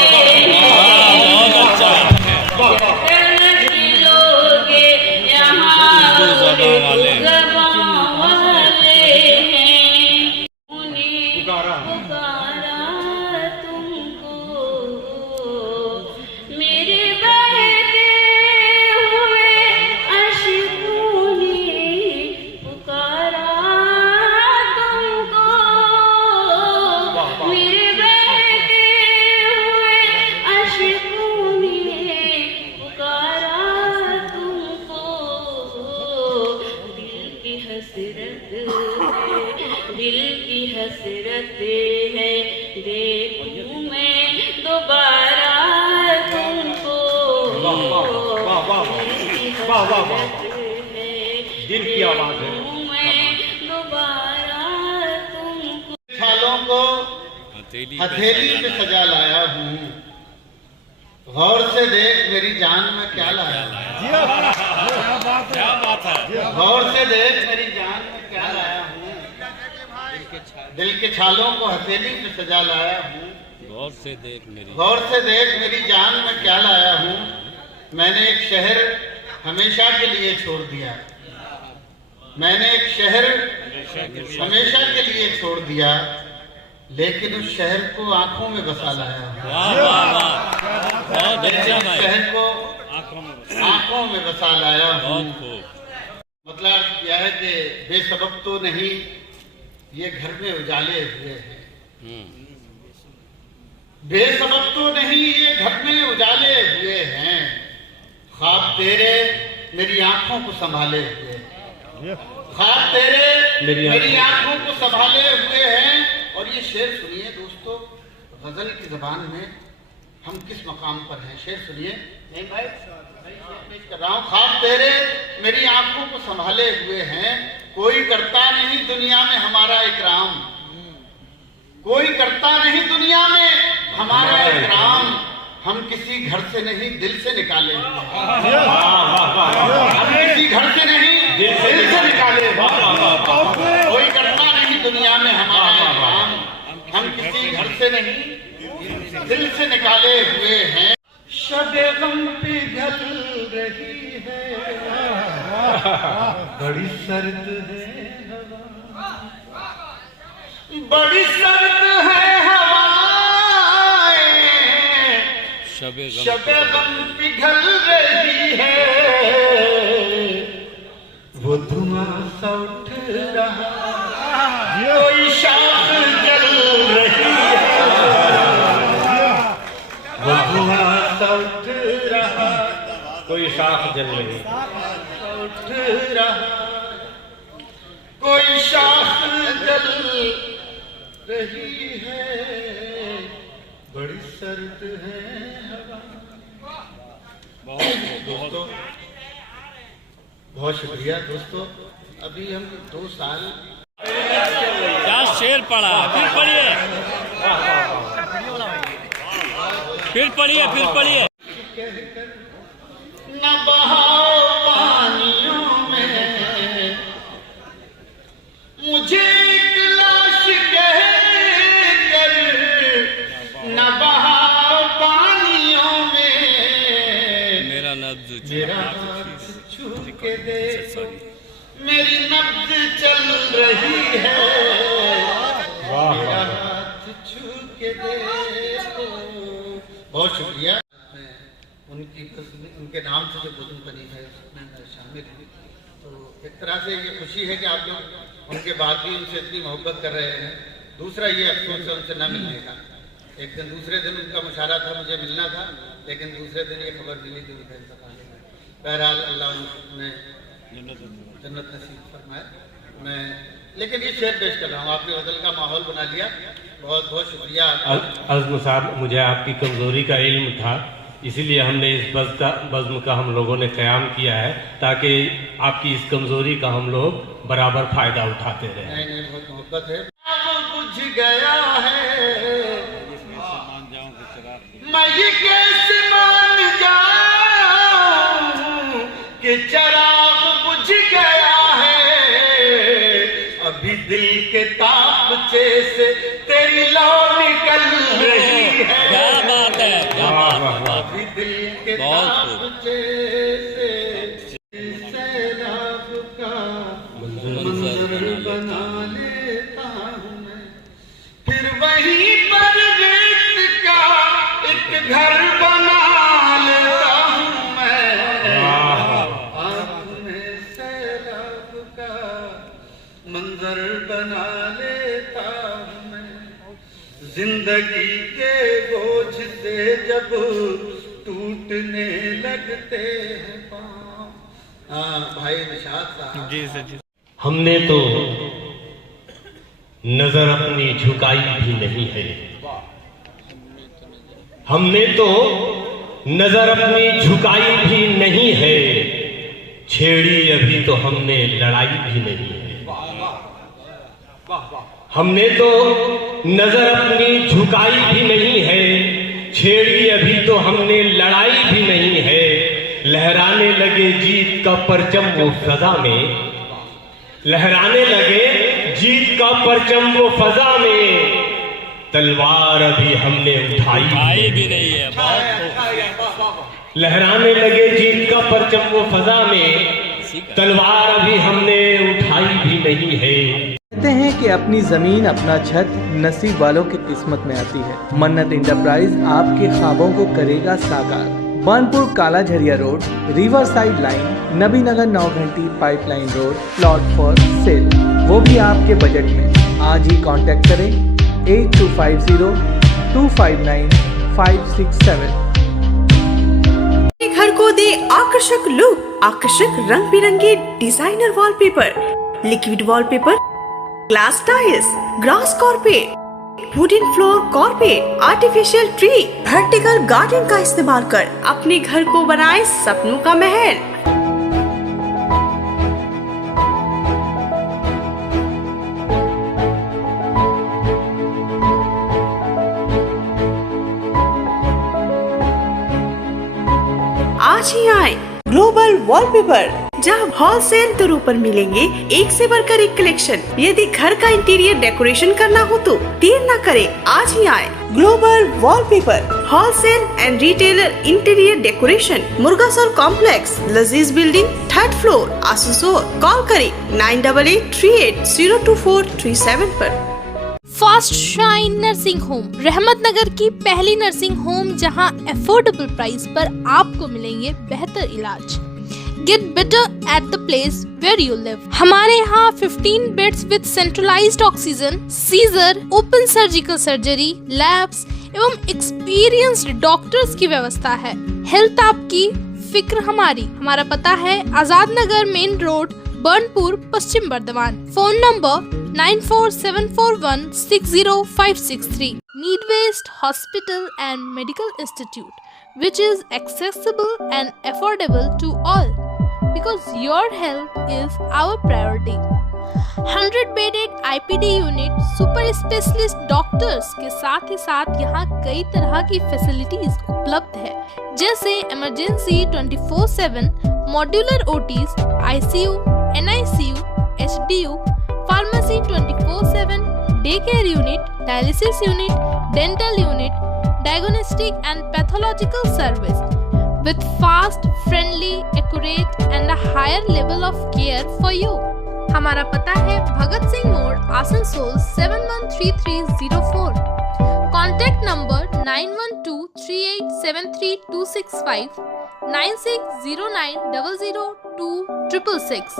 दिल की हसरत है देखूं मैं दोबारा तुमको। दिल की आवाज है। मैं दोबारा तुमको। सालों को हथेली पे सजा लाया हूँ, गौर से देख मेरी जान में क्या लाया। क्या बात है। गौर से देख मेरी जान में क्या लाया हूँ, दिल के छालों को हथेली पे सजा लाया हूँ। गौर से देख मेरी जान में क्या लाया हूँ। मैंने एक शहर हमेशा के लिए छोड़ दिया, मैंने एक शहर हमेशा के लिए छोड़ दिया, लेकिन उस शहर को आंखों में बसा लाया हूँ। शहर को आंखों में बसा लाया हूँ। मतलब यह है कि बेसबब तो नहीं ये घर में उजाले हुए हैं, बेसबब तो नहीं ये घर में उजाले हुए हैं। ख्वाब तेरे मेरी आंखों को संभाले हुए हैं, ख्वाब तेरे मेरी आंखों को संभाले हुए हैं। और ये शेर सुनिए दोस्तों, गजल की जबान में हम किस मकाम पर हैं। शेर सुनिए। नहीं भाई कर रहा हूँ। ख्वाब तेरे मेरी आंखों को संभाले हुए हैं, कोई करता नहीं दुनिया में हमारा इकराम, कोई करता नहीं दुनिया में हमारा इकराम। हम किसी घर से नहीं दिल से निकाले, हम किसी घर से नहीं दिल से निकाले। कोई करता नहीं दुनिया में हमारा इकराम, हम किसी घर से नहीं दिल से निकाले हुए हैं। शबे गम पिघल रही है, बड़ी सर्द है हवा, बड़ी सर्द है हवा। शबे गम पिघल रही है, वो धुआं सा उठ रहा, कोई शाख जल रही है, वो धुआं सा उठ रहा, कोई शाख जल रही उठ रहा, कोई शाख जल रही है, बड़ी सर्द है हवा। दोस्तों बहुत शुक्रिया दोस्तों। अभी हम 2 साल क्या शेर पढ़ा, फिर पढ़िए, फिर पढ़िए, फिर पढ़िए। न बहाओ पानियों में मुझे एक लाश कह कर, न बहाओ पानियों में मेरा नब्ज मेरा हाथ छू के देखो, मेरी नब्ज चल रही है, मेरा हाथ छू के देखो। बहुत शुक्रिया। उनके नाम से जो बुजुर्ग बनी है उसमें शामिल हुई, तो एक तरह से ये खुशी है कि आप लोग उनके बाद भी उनसे इतनी मोहब्बत कर रहे हैं। दूसरा ये अफसोस है उनसे न मिलने का। एक दिन दूसरे दिन उनका मुशारा था, मुझे मिलना था, लेकिन दूसरे दिन ये खबर मिली कि उनका इंतकाल है। बहरहाल अल्लाह उन्हें जन्नत नसीब फरमाए। मैं लेकिन ये शेर पेश कर रहा हूँ, आपने गज़ल का माहौल बना लिया, बहुत बहुत शुक्रिया। अज़्म साहब, मुझे आपकी कमजोरी का इल्म था, इसीलिए हमने इस बज़्म का हम लोगों ने क़याम किया है, ताकि आपकी इस कमजोरी का हम लोग बराबर फायदा उठाते रहे। नहीं, बहुत मोहब्बत है। बुझ गया है, मैं ये कैसे मान जाऊं कि चराग बुझ गया है, अभी दिल के तापचे से तेरी लौ निकल रही है। क्या बात है, क्या बात है, अभी दिल के तापचे से सैलाब का मंजर बना लेता हूँ मैं, फिर वहीं पर रेत का एक घर बना लेता हूँ मैं, आँख में सैलाब का मंजर बना लेता हूँ मैं, जिंदगी के बोझ से जब टूटने लगते हैं पाँव। भाई निशात साहब जी सर जी। हमने तो नजर अपनी झुकाई भी नहीं है, हमने तो नजर अपनी झुकाई भी नहीं है, छेड़ी अभी तो हमने लड़ाई भी नहीं है। हमने तो नजर अपनी झुकाई भी नहीं है, छेड़ी अभी तो हमने लड़ाई भी नहीं है, लहराने लगे जीत का परचम वो फजा में, लहराने लगे जीत का परचम वो फजा में, तलवार अभी हमने उठाई भी नहीं है। लहराने लगे जीत का परचम वो फजा में, तलवार अभी हमने उठाई भी नहीं है। कहते हैं कि अपनी जमीन अपना छत नसीब वालों की किस्मत में आती है। मन्नत इंटरप्राइज आपके ख्वाबों को करेगा साकार। बानपुर काला Jharia road, river side line, नबी नगर 9 घंटी pipeline road, plot for sale, वो भी आपके बजट में। आज ही कांटेक्ट करें 8250 259 567। घर को दे आकर्षक लुक, आकर्षक रंग बिरंगे designer wallpaper, liquid wallpaper, glass tiles, grass carpet, wooden floor carpet, artificial tree, vertical garden का इस्तेमाल कर अपने घर को बनाए सपनों का महल। आज ही आए ग्लोबल वॉलपेपर, जहां होलसेल दरों पर मिलेंगे एक से बढ़कर एक कलेक्शन। यदि घर का इंटीरियर डेकोरेशन करना हो तो देर न करें, आज ही आए global wallpaper, wholesale and retailer interior decoration, मुर्गासोल कॉम्प्लेक्स, लजीज building, 3rd floor, Asansol. Call करें 9883802437 पर। फास्ट शाइन नर्सिंग होम, रहमत नगर की पहली नर्सिंग होम जहां अफोर्डेबल प्राइस पर आपको मिलेंगे बेहतर इलाज। Get better at the place where you live। हमारे यहाँ 15 beds with centralized oxygen, caesar, open surgical surgery, labs एवं एक्सपीरियंस्ड डॉक्टर्स की व्यवस्था है। हेल्थ आपकी, फिक्र हमारी। हमारा पता है Azad Nagar main road, Burnpur, Paschim Bardhaman. Phone number 9474160563। Midwest Hospital and Medical Institute, which is accessible and affordable to all, because your health is our priority। 100 bedded IPD unit, super specialist doctors के साथ ही साथ यहाँ कई तरह की फैसिलिटीज उपलब्ध है, जैसे emergency 24/7, modular OTs, ICU, NICU, HDU, pharmacy 24/7, day care unit, dialysis unit, dental unit, diagnostic and pathological service with fast, friendly, accurate and a higher level of care for you। हमारा पता है भगत सिंह मोड़, Asansol 713304। Contact number 9123873265, 9609002666,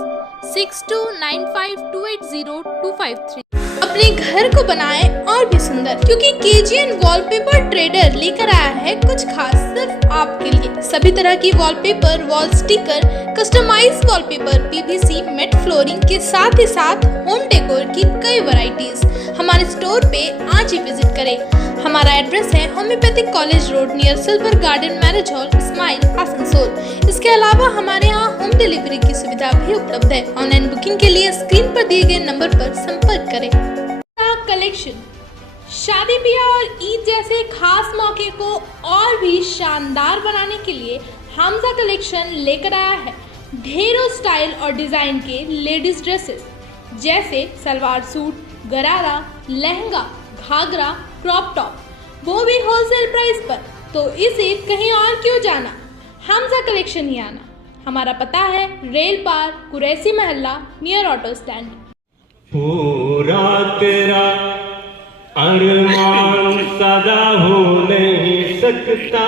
6295280253। अपने घर को बनाएं और भी सुंदर, क्योंकि KGN वॉलपेपर ट्रेडर लेकर आया है कुछ खास सिर्फ आपके लिए। सभी तरह की wallpaper, wall sticker, customized wallpaper, PVC mat flooring के साथ ही साथ होम डेकोर की कई वैरायटीज हमारे स्टोर पे आज ही विजिट करें। हमारा एड्रेस है homeopathic college road near silver garden marriage hall, smile, Asansol. इसके अलावा हमारे यहाँ होम डिलीवरी की सुविधा भी उपलब्ध है। ऑनलाइन बुकिंग के लिए स्क्रीन पर दिए गए नंबर पर संपर्क करें। कलेक्शन शादी ब्याह और ईद जैसे खास मौके को और भी शानदार बनाने के लिए हमजा कलेक्शन लेकर आया है ढेरों स्टाइल और डिजाइन के लेडीज ड्रेसेस, जैसे सलवार सूट, गरारा, लहंगा, घाघरा, क्रॉप टॉप, वो भी होलसेल प्राइस पर। तो इसे कहीं और क्यों जाना, हमजा कलेक्शन ही आना। हमारा पता है रेल पार, कुरैसी महल्ला, नियर ऑटो स्टैंड। पूरा तेरा अरमान सदा हो नहीं सकता,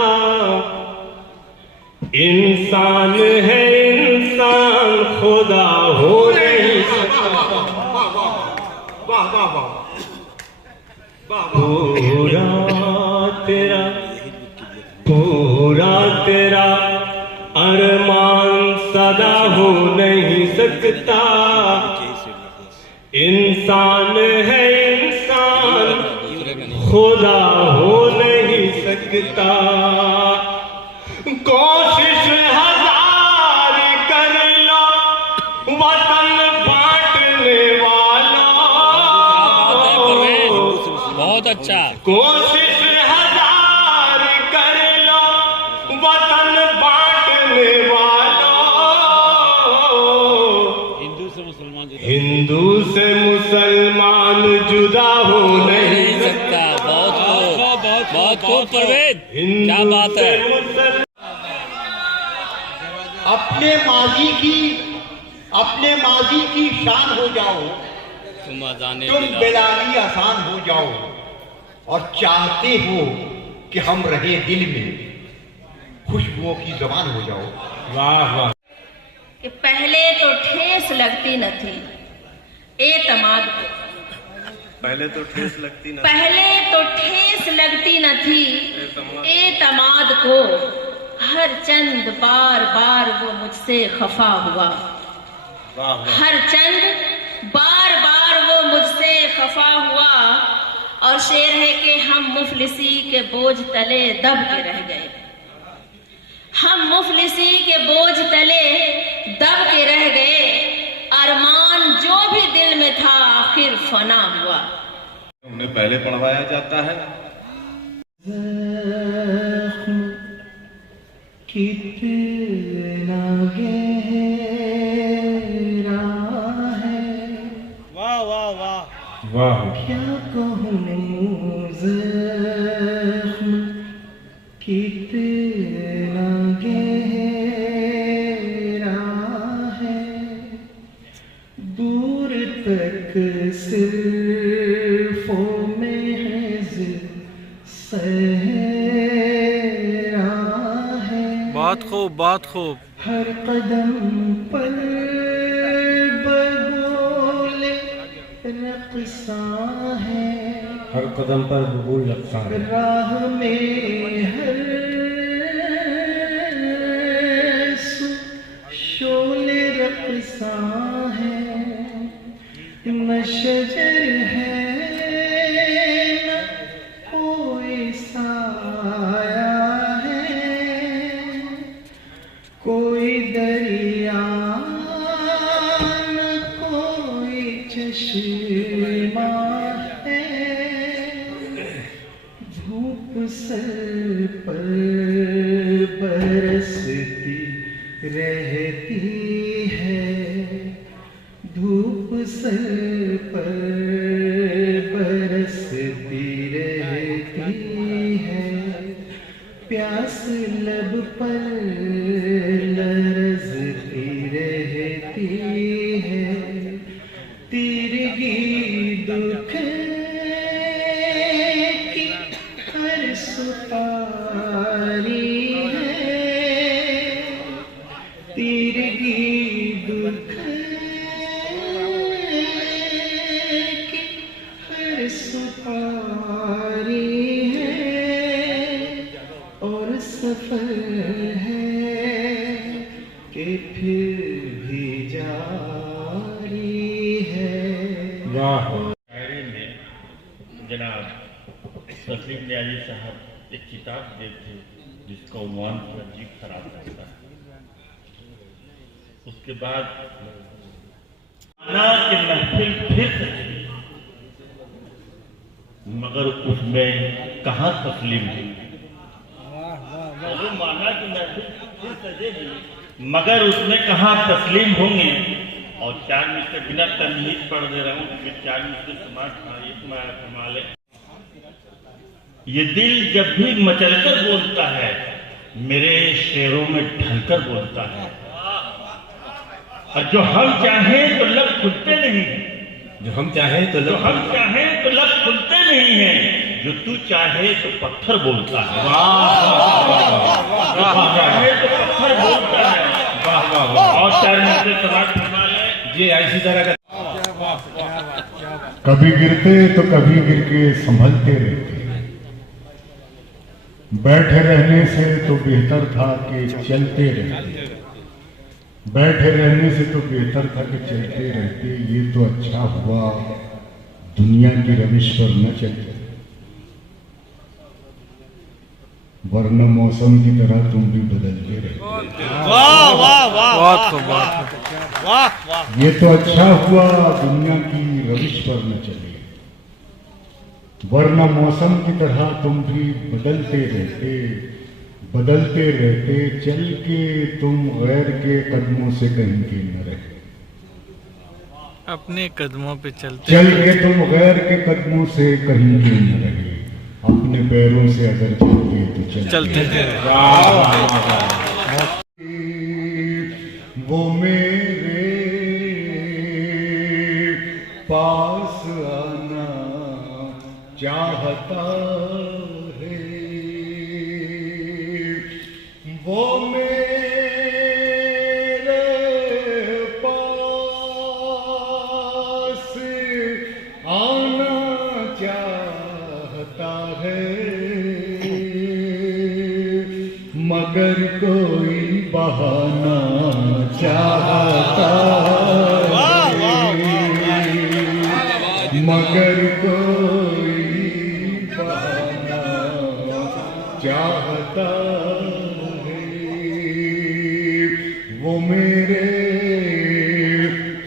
इंसान है इंसान खुदा हो नहीं सकता। पूरा तेरा अरमान सदा हो नहीं सकता, इंसान है इंसान खुदा हो नहीं सकता। कोशिश हजार कर लो वतन बांटने वालों, बहुत अच्छा। कोशिश हजार कर लो वतन बांटने वालों, हिंदू से मुसलमान जुदा हो नहीं सकता। बहुत खूब परवेज, क्या बात है। अपने माजी की शान हो जाओ, तुम बेलाली आसान हो जाओ, और चाहते हो कि हम रहे दिल में, खुशबुओं की जबान हो जाओ। वाह वाह। कि पहले तो ठेस लगती न थी एतमाद को, पहले तो ठेस लगती न थी एतमाद को, हर चंद बार बार वो मुझसे खफा हुआ, हर चंद बार बार वो मुझसे खफा हुआ। और शेर है कि हम मुफलिसी के बोझ तले दब के रह गए, हम मुफलिसी के बोझ तले दब के रह गए, अरमान जो भी दिल में था आखिर फना हुआ। उन्हें पहले पढ़वाया जाता है। कितना गहरा है, वाह वाह वाह वाह। क्या कहूँ ज़ख्म कितना गहरा है, दूर तक सिर्फ जुल्फों में है सहरा है। बहुत खूब, बहुत खूब। हर कदम पर बगोले रक़्सा है। हर कदम पर बबूल रक़्सा है। राह में हर शोले रक़्सा है। न शजर है न कोई साया है। कोई दरिया न कोई चश्मा है। धूप सर पर बरसती रहती है। धूप सर पर बरसती रहती है। प्यास लब पर लरज़ती रहती है। तीरगी दुख की हर सुपारी है। तीरगी दुख की हर सुपारी है। और सफर है कि फिर भी जारी है। शायरी में जनाब तस्लीम न्याजी साहब एक किताब देते जिसका उन्वान पर अजीब खराब रहता है। उसके बाद ना कि महफिल फिर सजी मगर उसमें कहाँ तस्लीम हुई। माना कि महफिल फिर सजेगी मगर उसमें कहाँ तस्लीम होंगे। और 4 मिनट से बिना तमहीद पढ़ दे रहा हूँ कि 4 मिनट से समाज संभाले। ये दिल जब भी मचलकर बोलता है मेरे शेरों में ढलकर बोलता है। और जो हम चाहें तो लब खुलते नहीं है। जो हम चाहें तो जो हम चाहें तो लब खुलते नहीं है। जो तू चाहे तो पत्थर बोलता है। जो तू चाहे तो पत्थर बोलता है। और 4 मिनट से समाज संभाले। जी इसी तरह का कभी गिरते तो कभी गिर के संभलते रहते। बैठे रहने से तो बेहतर था कि चलते रहते। बैठे रहने से तो बेहतर था कि चलते रहते। ये तो अच्छा हुआ दुनिया की रविश पर न चलते। वरना मौसम की तरह तुम भी बदलते रहते। वाह वाह वाह, बहुत खूब, बहुत खूब। वाह वाह। ये तो अच्छा हुआ दुनिया की रविश पर न चले। वरना मौसम की तरह तुम भी बदलते रहते। बदलते रहते चल के तुम गैर के कदमों से कहीं के न रहे। अपने कदमों पे चलते चल के तुम गैर के कदमों से कहीं के न रहे। अपने पैरों से अगर चलते तो चलते थे। वो मेरे पास आना चाहता है। वो मेरे पास आना चाहता है। मगर कोई बहाना चाहता है। मगर कोई बहाना चाहता है। वो मेरे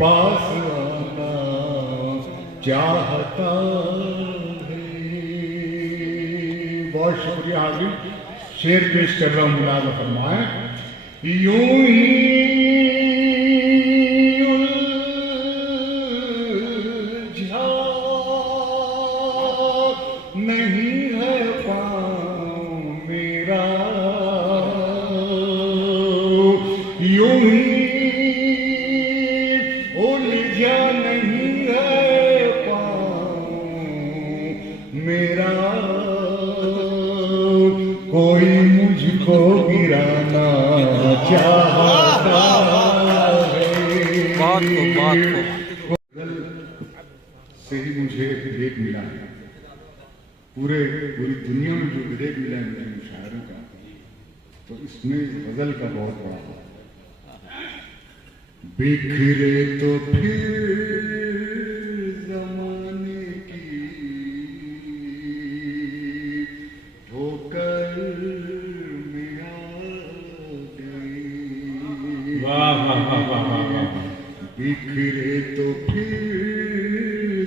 पास आना चाहता है। बहुत शुक्रिया हाजिर। शेर पेश कर रहा हूँ मुलाज़ा फरमाए। यूं ही उलझा नहीं है पाँव मेरा। यूं ही उलझा नहीं है पाँव को से ही मुझे विवेक मिला है। पूरी दुनिया में जो विवेक मिला है मुझे मुशायरों का, तो इसमें गजल का बहुत बड़ा हाथ है। बिखरे तो फिर जमाने की ठोकर में आ गई। वाह वाह वाह वाह वाह। बिखरे तो फिर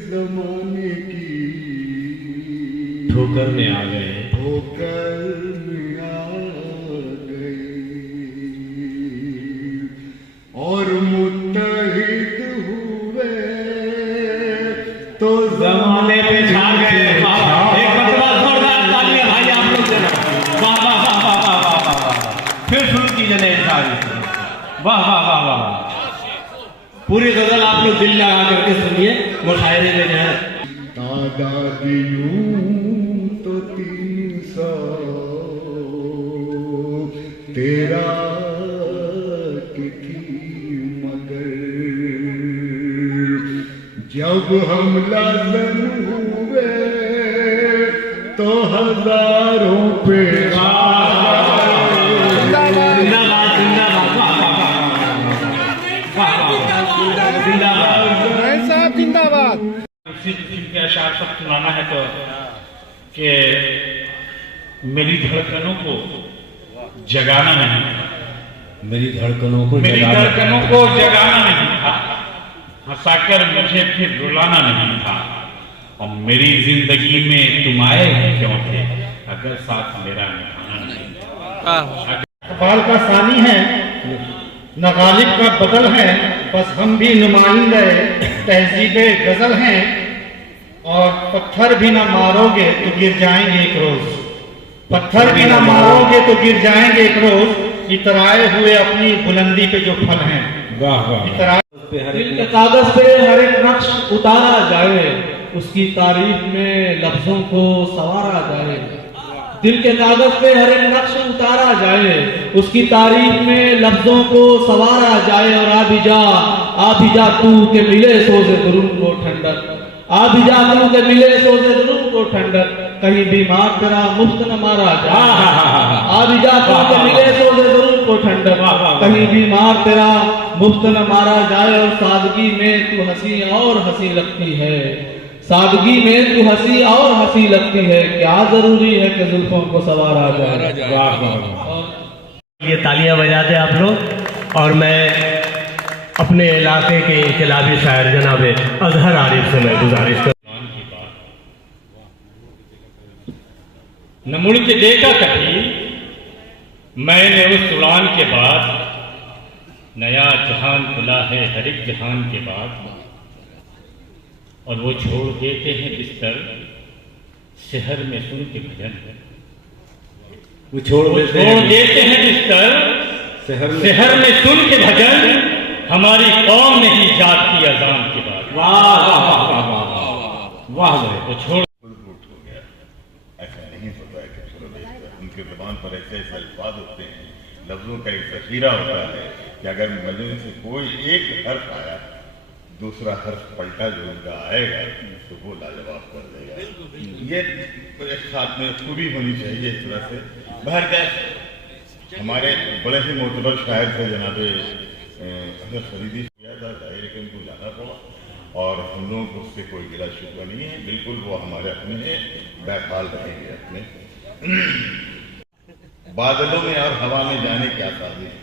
जमाने की ठोकर में आ गए, ठोकर में आ गए, और मुत्तहिद हुए तो जमाने पे छा गए। एक मरतबा जोरदार तालियां भाई आप लोग देना। वाह वाह वाह वाह वाह वाह वाह। फिर शुरू कीजिए नए तारीफ। वाह वाह वाह वाह। पूरी गजल आप लोग दिल लगा करके सुनिए, मुशायरे में जो है तादाद यूं तो 300 तेरा की मगर जब हम लाजन हुए तो हजारों पे जिंदाबाद। के अशार सब सुनाना है तो कि मेरी धड़कनों को जगाना नहीं था, मेरी धड़कनों को जगाना नहीं था, हंसाकर मुझे फिर रुलाना नहीं था, और मेरी जिंदगी में तुम आए क्यों थे अगर साथ मेरा निभाना नहीं था। इकबाल का सानी है न गालिब का बदल है, बस हम भी नुमाइंदे तहजीबे गजल हैं, और पत्थर भी ना मारोगे तो गिर जाएंगे एक रोज, पत्थर भी ना मारोगे तो गिर जाएंगे एक रोज, इतराए हुए अपनी बुलंदी पे जो फल हैं। वाह वाह। दिल के कागज पे हर एक नक्श उतारा जाए, उसकी तारीफ में लफ्जों को संवारा जाए। दिल के कागज पे हर एक नक्श उतारा जाए, उसकी तारीफ में लफ्जों को संवारा जाए। और आ भी जा तू के मिले सोज़े दुरूम को ठंडक, आ भी जा तू के मिले सोज़े दुरूम को ठंडक, कहीं बीमार तेरा मुफ्त न मारा जाए। आ भी जा तू के मिले सोज़े दुरूम को ठंडक, कहीं बीमार तेरा मुफ्त न मारा जाए। और सादगी में तू हंसी और हंसी लगती है, सादगी में तू हंसी और हंसी लगती है, क्या जरूरी है कि जुल्फों को सवारा जाए। वाह वाह। ये तालियां बजाते आप लोग। और मैं अपने इलाके के इनकलाबी शायर जनाब अजहर आरिफ से मैं गुजारिश कर, न मुड़ के देखा कभी मैंने उस उड़ान के बाद, नया जहान खुला है हर एक जहान के बाद, और वो छोड़ देते हैं बिस्तर शहर में सुन के भजन, वो छोड़ देते हैं बिस्तर शहर में सुन के भजन, हमारी कौम नहीं जाती अजान के बाद। वाह वाह वाह वाह वाह। वो छोड़ हो गया, ऐसा नहीं होता है कि उनके ज़बान पर ऐसे ऐसे अल्फाज होते हैं, लफ्ज़ों का एक ज़ख़ीरा होता है कि अगर मजनून से कोई एक हर्फ आया, दूसरा हर्फ पलटा जो उनका आएगा तो वो लाजवाब कर देगा। ये एक साथ में खूबी होनी चाहिए इस तरह से। बहरकैफ हमारे बड़े ही मोतबर शायर थे जनाब अजहर फरीदी किया था, जाहिर है कि उनको जाना पड़ा, और हम लोगों को उससे कोई गिला शिकवा नहीं है, बिल्कुल वो हमारे अपने हैं, बैफाल रहेंगे अपने। बादलों में और हवा में जाने क्या साजिश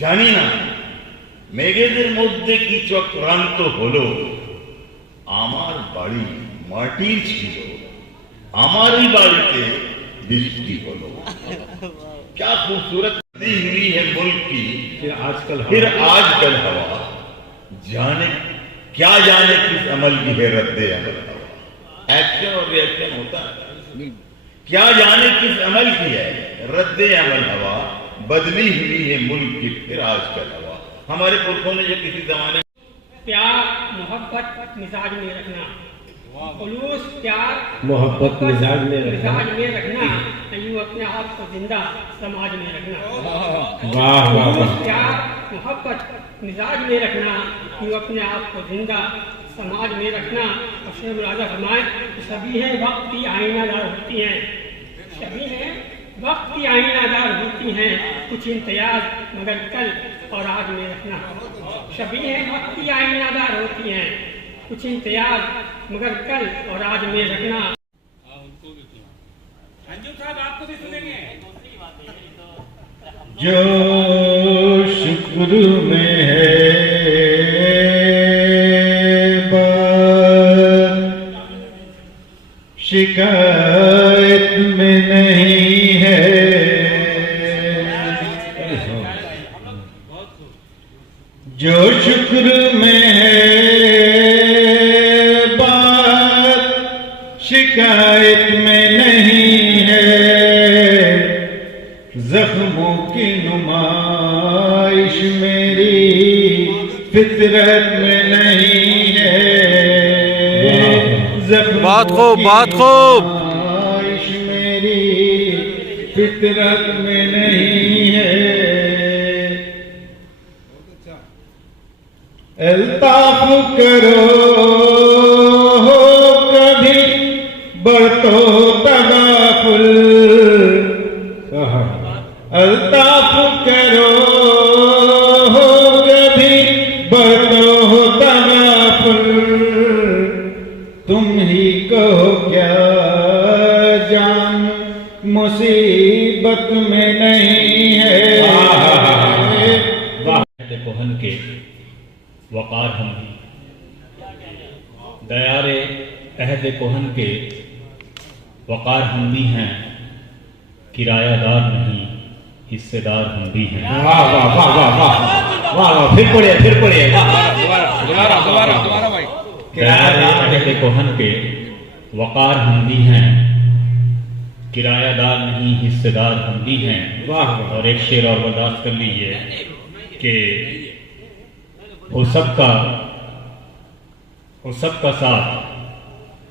জানি না মেঘেদের মধ্যে কি চক্রান্ত হলো, আমার বাড়ি মাটির ছিল, আমারই বাড়িতে বৃষ্টি হলো। क्या खूबसूरत दी हुई है मुल्क की फिर आजकल हवा, जाने क्या जाने किस अमल की है रद्दे अमल हवा। एक्शन और रिएक्शन होता है, क्या जाने किस अमल की है रद्दे अमल हवा, बदली हुई है मुल्क की फिर आजकल हवा। हमारे पुरखों ने जो किसी जमाने प्यार मोहब्बत मिजाज में रखना, खुलूस प्यार मोहब्बत मिजाज में रखना, यूं अपने आप को जिंदा समाज में रखना। वाह वाह। प्यार मोहब्बत मिजाज में रखना, यूँ अपने आप को जिंदा समाज में रखना। और शेर राजा फरमाए सभी हैं वक्त की आईनादार होती हैं, सभी हैं वक्त की आईनादार होती हैं, कुछ इम्तियाज मगर कल और आज में रखना। सभी हैं वक्त की आईनादार होती हैं, कुछ इम्तियाज मगर कल और आज में रखना। अंजुम साहब आपको भी सुनेंगे। जो शुक्र में है बात, शिकायत में नहीं है। जो शुक्र में है बात, शिकायत में नहीं है। जख्मों की नुमाइश मेरी फितरत में नहीं है। बात खूब, बात खूब। नुमाइश मेरी फितरत में नहीं है। अल्ताफ करो कभी बरतो तगाफुल, अल्ताफ करो कभी बरतो तगाफुल। तुम ही कहो क्या जान मुसीबत में नहीं है। कोहन के वकार हम दयारे अहद कोहन के वकार हम भी हैं, किरायादार नहीं हिस्सेदार हम भी हैं। वाह वाह वाह वाह वाह वाह वाह, फिर पढ़िए दोबारा भाई। दयारे अहद कोहन के वकार हम भी हैं, किरायादार नहीं हिस्सेदार हम भी हैं। वाह। और एक शेर और बर्दाश्त कर लीजिए कि हो सबका साथ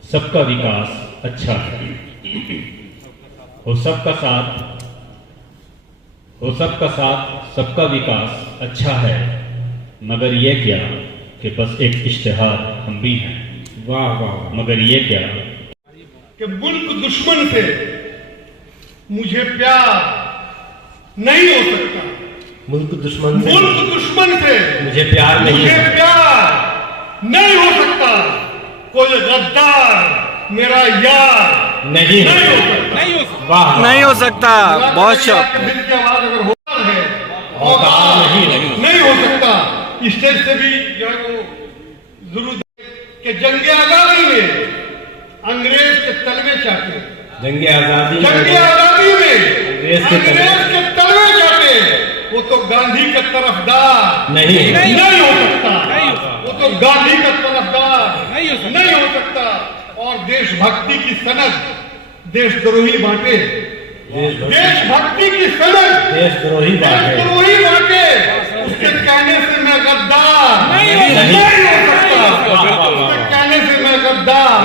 सबका विकास अच्छा है। हो सबका साथ सबका विकास अच्छा है, मगर ये क्या कि बस एक इश्तिहार हम भी हैं। वाह वाह। मगर ये क्या कि मुल्क दुश्मन से मुझे प्यार नहीं हो सकता। मुल्क दुश्मन से मुझे प्यार नहीं मुझे प्यार नहीं हो सकता। कोई गद्दार मेरा यार नहीं हो सकता। वाह नहीं हो सकता। बहुत शौक। दिल की आवाज अगर होता है और नहीं हो सकता। स्टेज से भी जो है वो जरूर कि जंगे आजादी में अंग्रेज के तलवे चाटे, जंगे आजादी में अंग्रेज के तलवे चाटे। वो तो गांधी का तरफदार नहीं हो सकता। वो तो गांधी का तरफदार नहीं हो सकता। और देशभक्ति की सनद देशद्रोही बांटे, देशभक्ति की सनद देशद्रोही बांटे। उसके कहने से मैं गद्दार नहीं हो सकता। उसके कहने से मैं गद्दार